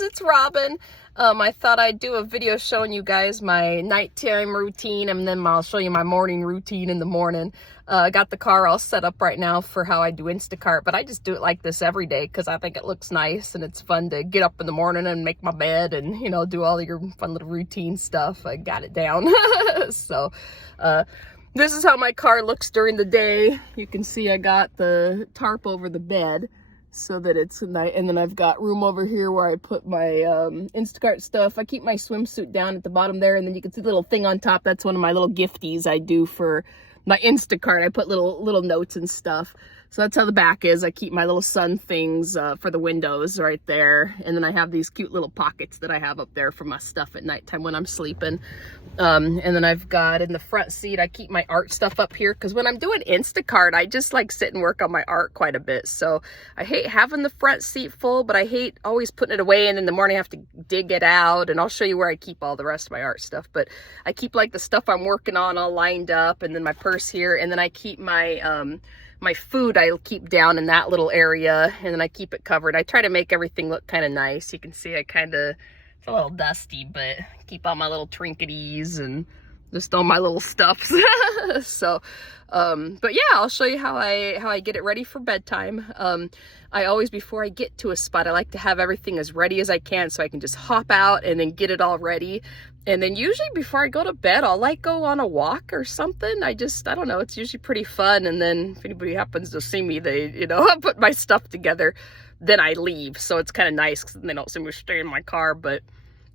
guys, it's Robin. I thought I'd do a video showing you guys my nighttime routine, and then I'll show you my morning routine in the morning. I got the car all set up right now for how I do Instacart, but I just do it like this every day because I think it looks nice and it's fun to get up in the morning and make my bed and, you know, do all your fun little routine stuff. I got it down. So, this is how my car looks during the day. You can see I got the tarp over the bed so that it's night, and then I've got room over here where I put my Instacart stuff. I keep my swimsuit down at the bottom there, and then you can see the little thing on top. That's one of my little gifties I do for my Instacart. I put little notes and stuff. So that's how the back is. I keep my little sun things for the windows right there. And then I have these cute little pockets that I have up there for my stuff at nighttime when I'm sleeping. And then I've got in the front seat, I keep my art stuff up here because when I'm doing Instacart, I just like sit and work on my art quite a bit. So I hate having the front seat full, but I hate always putting it away and in the morning I have to dig it out. And I'll show you where I keep all the rest of my art stuff. But I keep like the stuff I'm working on all lined up, and then my purse here, and then I keep my my food I'll keep down in that little area, and then I keep it covered. I try to make everything look kind of nice. You can see I kind of, it's a little dusty, but keep all my little trinketies and just all my little stuffs. So, but yeah, I'll show you how I get it ready for bedtime. I always, before I get to a spot, I like to have everything as ready as I can so I can just hop out and then get it all ready. And then usually before I go to bed, I'll like go on a walk or something. I don't know, it's usually pretty fun. And then if anybody happens to see me, they, you know, I put my stuff together, then I leave. So it's kind of nice because they don't see me stay in my car. But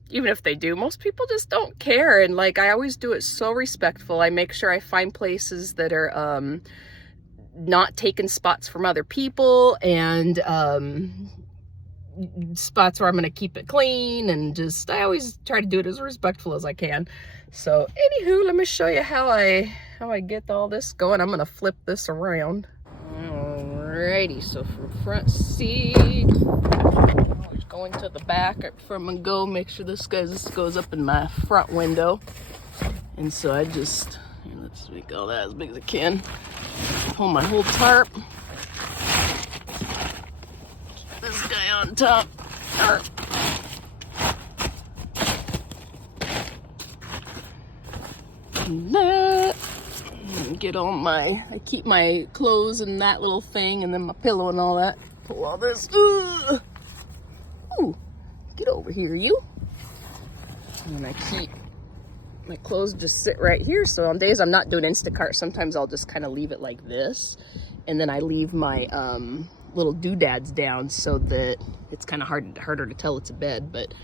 even if they do, most people just don't care. And like, I always do it so respectful. I make sure I find places that are not taking spots from other people, and spots where I'm gonna keep it clean, and just I always try to do it as respectful as I can. So anywho, let me show you how I get all this going. I'm gonna flip this around. Alrighty, so from front seat, always going to the back right before I'm gonna go. Make sure this goes up in my front window, and so I just, let's make all that as big as I can. Pull my whole tarp. Keep this guy on top. And that. And get all I keep my clothes in that little thing, and then my pillow and all that. Pull all this. Ooh, get over here, you. And I keep my clothes just sit right here. So on days I'm not doing Instacart, sometimes I'll just kind of leave it like this. And then I leave my little doodads down so that it's kind of harder to tell it's a bed. But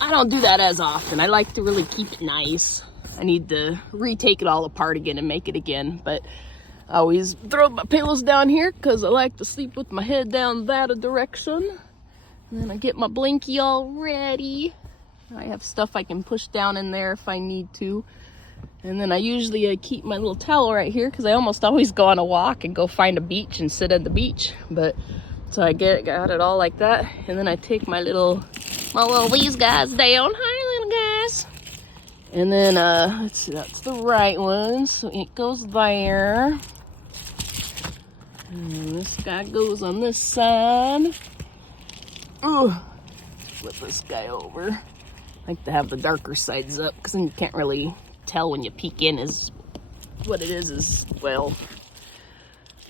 I don't do that as often. I like to really keep it nice. I need to retake it all apart again and make it again. But I always throw my pillows down here because I like to sleep with my head down that direction. And then I get my blankie all ready. I have stuff I can push down in there if I need to. And then I keep my little towel right here because I almost always go on a walk and go find a beach and sit at the beach. But so I got it all like that. And then I take my little these guys down. Hi, little guys. And then let's see, that's the right one. So it goes there. And this guy goes on this side. Ooh, flip this guy over. I like to have the darker sides up because then you can't really tell when you peek in is what it is as well.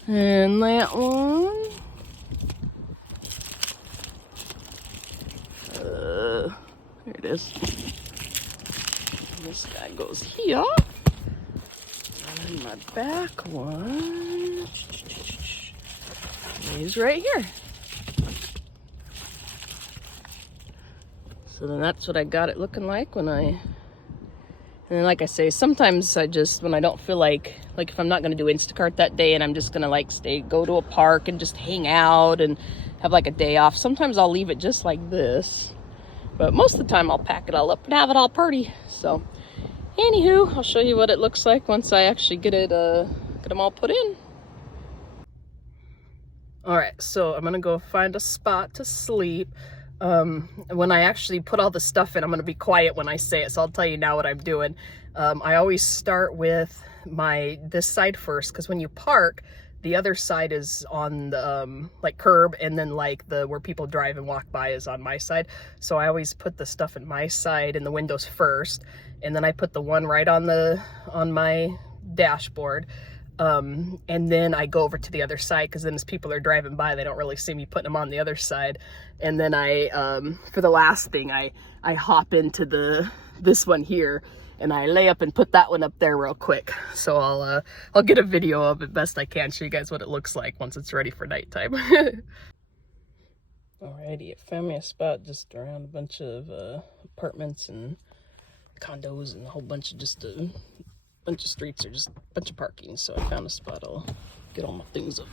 And that one. There it is. And this guy goes here. And my back one. He's right here. So then that's what I got it looking like when and then like I say, sometimes I just, when I don't feel like if I'm not going to do Instacart that day and I'm just going to go to a park and just hang out and have like a day off, sometimes I'll leave it just like this. But most of the time I'll pack it all up and have it all pretty. So anywho, I'll show you what it looks like once I actually get them all put in. All right, so I'm going to go find a spot to sleep. When I actually put all the stuff in, I'm going to be quiet when I say it, so I'll tell you now what I'm doing. I always start with this side first, because when you park, the other side is on the like curb, and then like the where people drive and walk by is on my side. So I always put the stuff in my side in the windows first, and then I put the one right on my dashboard. And then I go over to the other side, because then as people are driving by, they don't really see me putting them on the other side. And then I, for the last thing, I hop into this one here, and I lay up and put that one up there real quick. So I'll get a video of it best I can, show you guys what it looks like once it's ready for nighttime. Alrighty, I found me a spot just around a bunch of apartments and condos and a whole bunch of bunch of streets, or just a bunch of parking. So I found a spot. I'll get all my things up.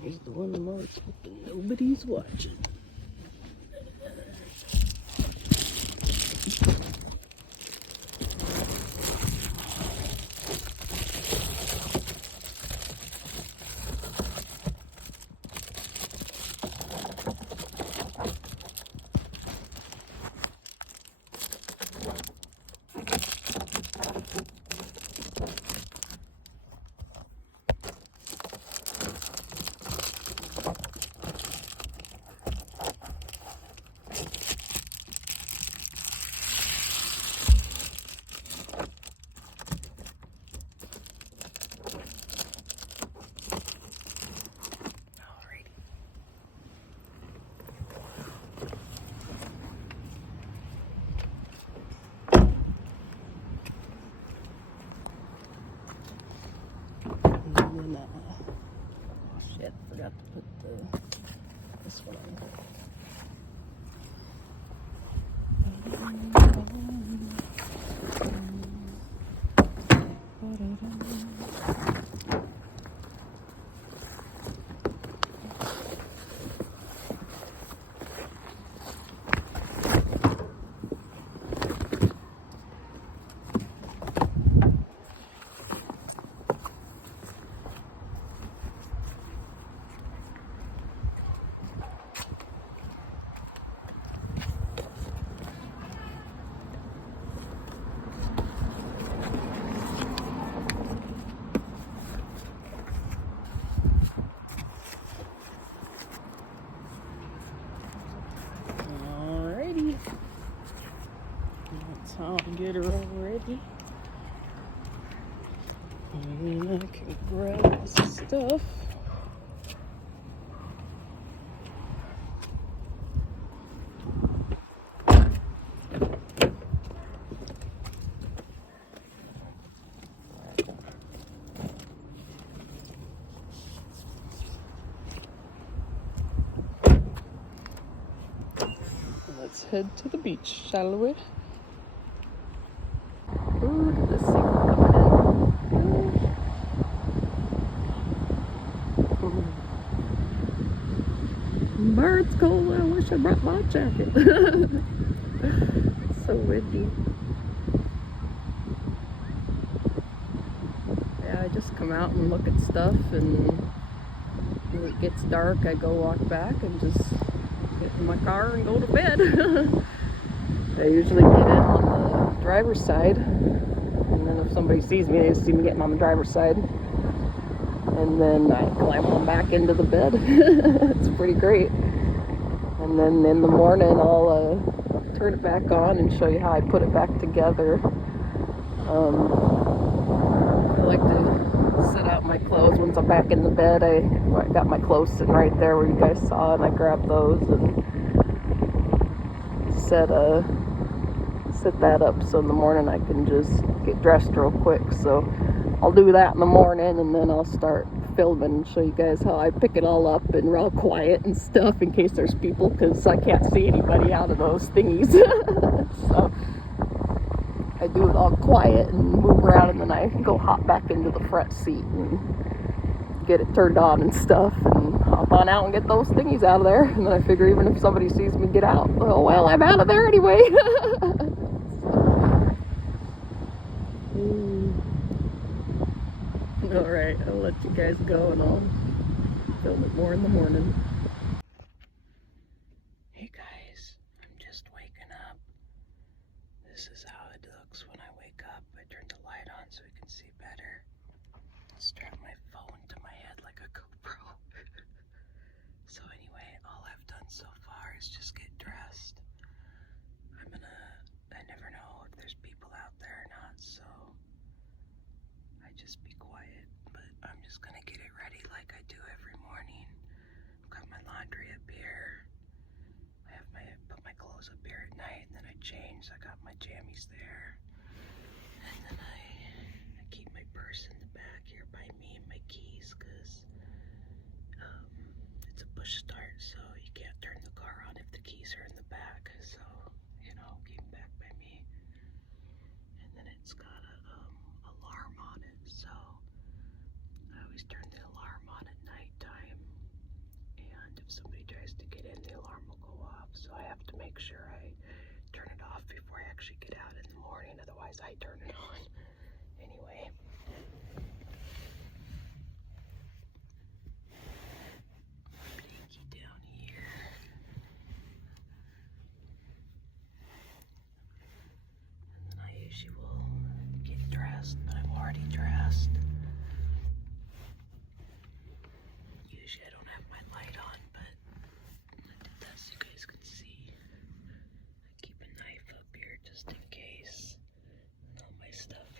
Here's the one I'm always hoping nobody's watching. Oh shit, forgot to put this one on. I'll get her all ready. And then I can grab this stuff. Let's head to the beach, shall we? should have brought my jacket. It's so windy. Yeah, I just come out and look at stuff, and when it gets dark, I go walk back and just get in my car and go to bed. I usually get in on the driver's side, and then if somebody sees me, they see me getting on the driver's side, and then I climb on back into the bed. It's pretty great. And then in the morning, I'll turn it back on and show you how I put it back together. I like to set out my clothes once I'm back in the bed. I got my clothes sitting right there where you guys saw, and I grabbed those and set that up so in the morning I can just get dressed real quick. So I'll do that in the morning, and then I'll start filming and show you guys how I pick it all up and real quiet and stuff in case there's people, because I can't see anybody out of those thingies. So I do it all quiet and move around, and then I go hop back into the front seat and get it turned on and stuff, and hop on out and get those thingies out of there. And then I figure even if somebody sees me get out, oh well, I'm out of there anyway. Alright, I'll let you guys go, and I'll film it more in the morning. Hey guys, I'm just waking up. This is how it looks when I wake up. I turned the light on so we can see better. Strap my phone to my head like a GoPro. So anyway, all I've done so far is just get dressed. I never know if there's people out there or not, so I just be quiet, but I'm just gonna get it ready like I do every morning. I've got my laundry up here. I put my clothes up here at night, and then I change. I got my jammies there. And then I keep my purse in the back here by me and my keys, because it's a push start, so you can't turn the car on if the keys are in the back. So, you know, keep them back by me. And then it's got a alarm on it, so I always turn the alarm on at nighttime, and if somebody tries to get in, the alarm will go off. So I have to make sure I turn it off before I actually get out in the morning, otherwise I turn it on. Anyway. Blinky down here. And then I usually will get dressed, but I'm already dressed. Usually I don't have my light on, but I did that so you guys could see. I keep a knife up here just in case. And all my stuff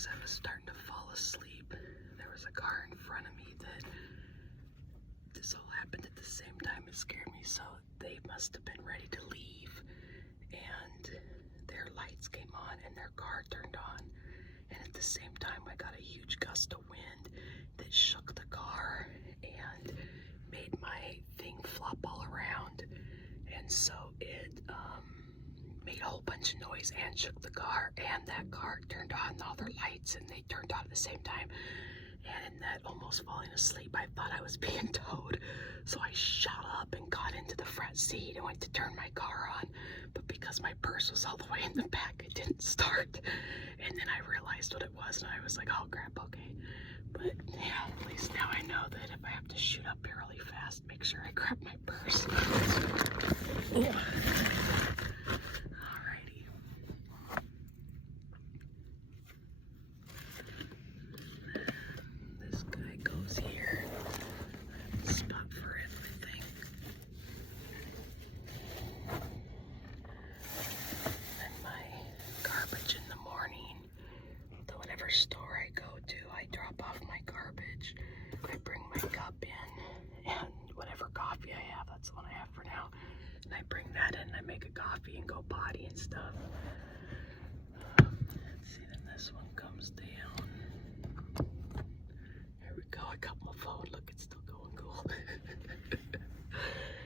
as I was starting to fall asleep, there was a car in front of me that this all happened at the same time. It scared me, so they must have been ready to leave, and their lights came on and their car turned on, and at the same time I got a huge gust of wind that shook the car and made my thing flop all around, and so it made a whole bunch of noise and shook the car, and that car turned on all their lights and they turned on at the same time. And in that almost falling asleep, I thought I was being towed, so I shot up and got into the front seat and went to turn my car on, but because my purse was all the way in the back, it didn't start. And then I realized what it was, and I was like, oh crap, okay. But yeah, at least now I know that if I have to shoot up here really fast, make sure I grab my purse. Yeah. Alrighty. This guy goes here. I have a spot for him, I think. And my garbage in the morning. To whatever store I go to, I drop off my garbage. I bring my cup in, and whatever coffee I have, that's the one I have for now. And I bring that in, I make a coffee and go potty and stuff. Let's see, then this one comes down. Here we go, I got my phone, look, it's still going cool.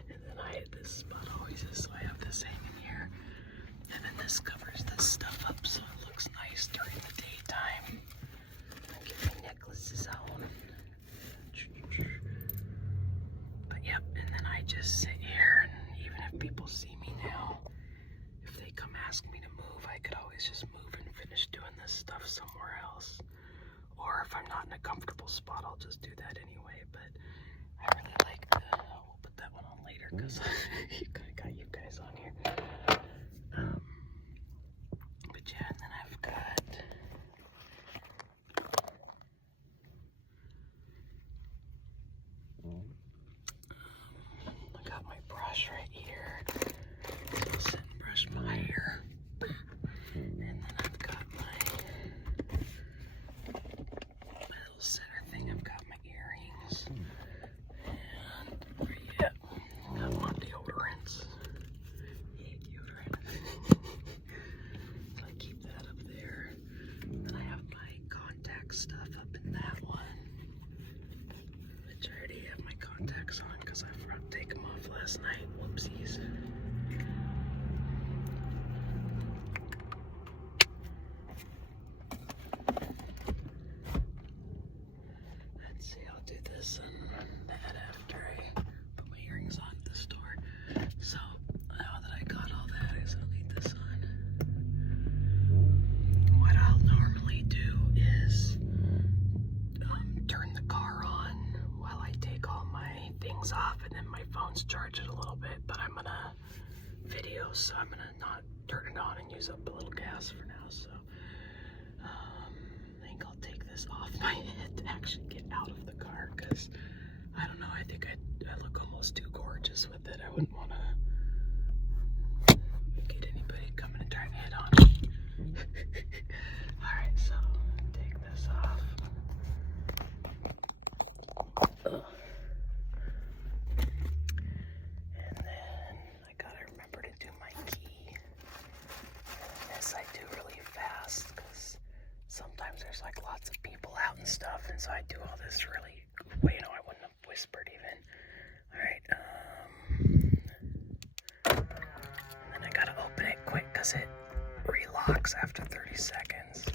And then I had this spot always is, so I have this hanging here. And then this covers this stuff up so it looks nice during the daytime. I get my necklaces on. But yep, and then I just sit here, and even if people see me now, if they come ask me to move, I could always just move and finish doing this stuff somewhere else. Or if I'm not in a comfortable spot, I'll just do that anyway. But I really like the, we'll put that one on later because I got you guys on here. But yeah, and then I've got I got my brush right here. I'll sit and brush my hair. And then I've got my little center thing. I've got my earrings. And where you at? Got my deodorants. Yeah, deodorant. So I keep that up there. Then I have my contact stuff up in that one. Which I already have my contacts on because I forgot to take them off last night. Whoopsies. Let's see, I'll do this and that after I put my earrings on at the store. So now that I got all that, I guess I'll leave this on. What I'll normally do is turn the car on while I take all my things off, and then my phone's charged a little bit, but I'm gonna video, so I'm gonna not turn it on and use up a little gas for now. So I think I'll take this off my head to actually get out of the car, because I don't know, I think I look almost too gorgeous with it. I wouldn't want to get anybody coming and trying to hit on me. Alright, so take this off. And then I gotta remember to do my key. And this I do really fast because sometimes there's like lots of people out and stuff, and so I do all this really, well, you know, I wouldn't have whispered even. Alright, and then I gotta open it quick because it relocks after 30 seconds.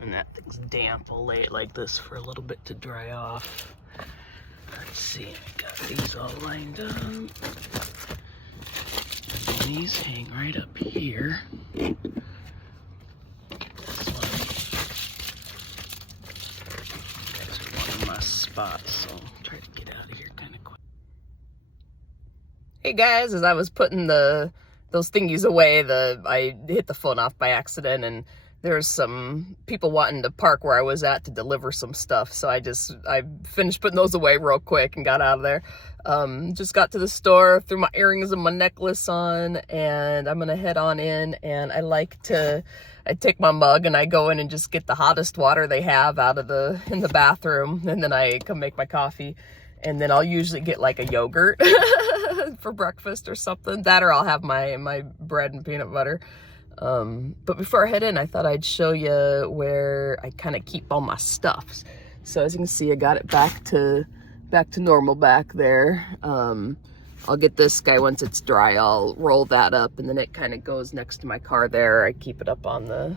And that thing's damp. I'll lay it like this for a little bit to dry off. Let's see, I got these all lined up. And these hang right up here. This one. You guys are one of my spots, so I'll try to get out of here kind of quick. Hey guys, as I was putting those thingies away, I hit the phone off by accident, and there's some people wanting to park where I was at to deliver some stuff. So I finished putting those away real quick and got out of there. Just got to the store, threw my earrings and my necklace on, and I'm gonna head on in. And I take my mug and I go in and just get the hottest water they have in the bathroom, and then I come make my coffee. And then I'll usually get like a yogurt for breakfast or something. That, or I'll have my bread and peanut butter. But before I head in, I thought I'd show you where I kind of keep all my stuffs. So as you can see, I got it back to normal back there. I'll get this guy once it's dry. I'll roll that up, and then it kind of goes next to my car there. I keep it up on the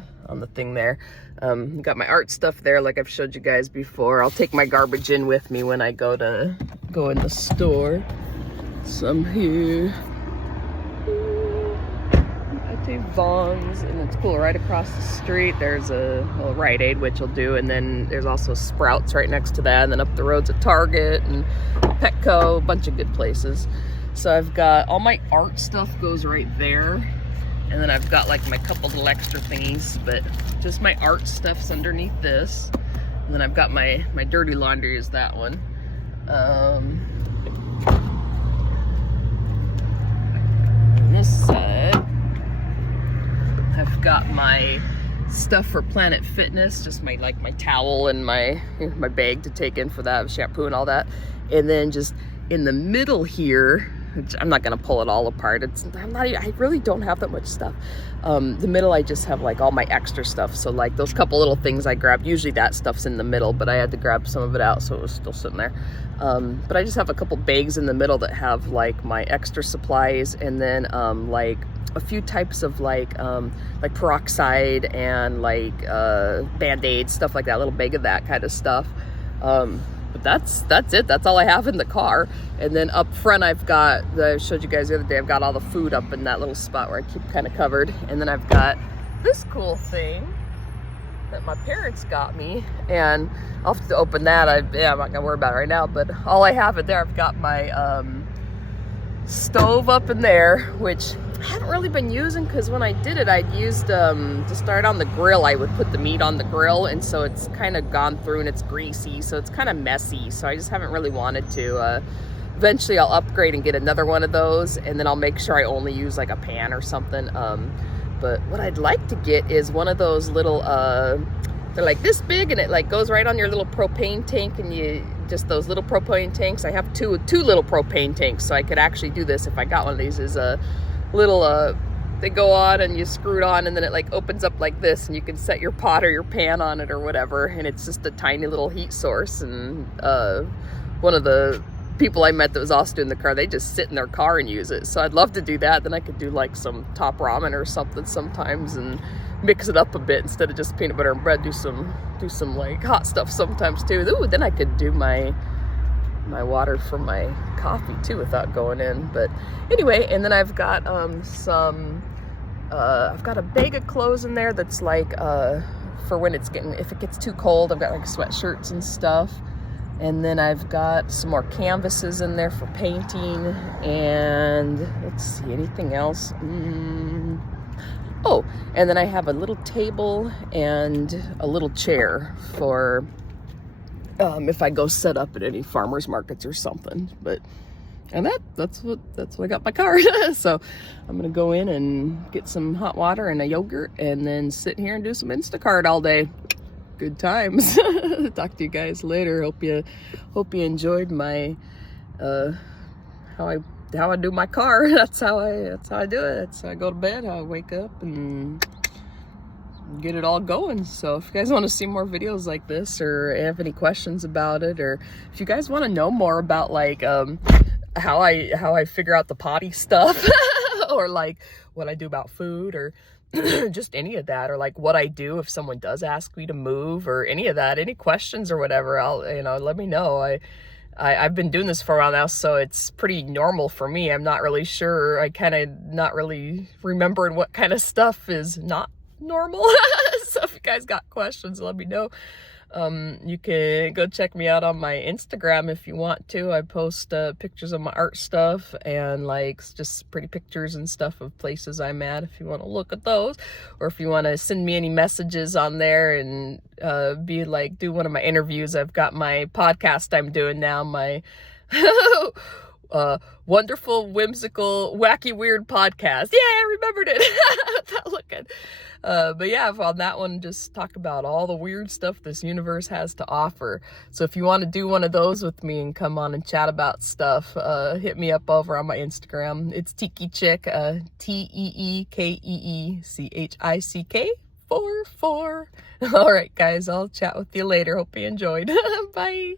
thing there. Got my art stuff there, like I've showed you guys before. I'll take my garbage in with me when I go in the store. Some here. Vaughn's, and it's cool. Right across the street there's a Rite Aid, which will do, and then there's also Sprouts right next to that, and then up the road's a Target and Petco, a bunch of good places. So I've got all my art stuff goes right there, and then I've got like my couple little extra thingies, but just my art stuff's underneath this, and then I've got my dirty laundry is that one. On this side I've got my stuff for Planet Fitness, just my towel and my bag to take in for that, shampoo and all that. And then just in the middle here, which I'm not gonna pull it all apart. I really don't have that much stuff. The middle, I just have like all my extra stuff. So like those couple little things I grabbed, usually that stuff's in the middle, but I had to grab some of it out, so it was still sitting there. But I just have a couple bags in the middle that have like my extra supplies, and then like a few types of like peroxide and like Band-Aids, stuff like that, a little bag of that kind of stuff. But that's it. That's all I have in the car. And then up front, I showed you guys the other day, I've got all the food up in that little spot where I keep kind of covered. And then I've got this cool thing that my parents got me, and I'll have to open that. I'm not gonna worry about it right now, but all I have in there, I've got my stove up in there, which I haven't really been using, because when I did it, I'd used to start on the grill, I would put the meat on the grill, and so it's kind of gone through and it's greasy, so it's kind of messy, so I just haven't really wanted to. Eventually I'll upgrade and get another one of those, and then I'll make sure I only use like a pan or something. But what I'd like to get is one of those little they're like this big, and it like goes right on your little propane tank, and just those little propane tanks. I have two little propane tanks, so I could actually do this if I got one of these. Is a little they go on and you screw it on, and then it like opens up like this, and you can set your pot or your pan on it or whatever, and it's just a tiny little heat source. And one of the people I met that was also in the car, they just sit in their car and use it. So I'd love to do that. Then I could do like some top ramen or something sometimes, and mix it up a bit instead of just peanut butter and bread. Do some like hot stuff sometimes too. Ooh, then I could do my water for my coffee too without going in. But anyway, and then I've got I've got a bag of clothes in there that's like for when if it gets too cold. I've got like sweatshirts and stuff. And then I've got some more canvases in there for painting. And let's see, anything else? Oh, and then I have a little table and a little chair for if I go set up at any farmers markets or something. And that's what I got in my car. So I'm gonna go in and get some hot water and a yogurt, and then sit here and do some Instacart all day. Good times. Talk to you guys later. Hope you enjoyed my how I do my car. That's how I do it. That's how I go to bed, how I wake up and get it all going. So if you guys want to see more videos like this, or have any questions about it, or if you guys want to know more about like how I figure out the potty stuff or like what I do about food, or just any of that, or like what I do if someone does ask me to move, or any of that, any questions or whatever, I'll, let me know. I've been doing this for a while now, so it's pretty normal for me. I'm not really sure. I kind of not really remembering what kind of stuff is not normal. So if you guys got questions, let me know. You can go check me out on my Instagram if you want to. I post pictures of my art stuff and like just pretty pictures and stuff of places I'm at if you want to look at those, or if you want to send me any messages on there and be like, do one of my interviews. I've got my podcast I'm doing now, my wonderful, whimsical, wacky, weird podcast. Yeah, I remembered it. Without looking. But yeah, on that one, just talk about all the weird stuff this universe has to offer. So if you want to do one of those with me and come on and chat about stuff, hit me up over on my Instagram. It's Tiki Chick, TeeKeeChick 44. All right, guys, I'll chat with you later. Hope you enjoyed. Bye.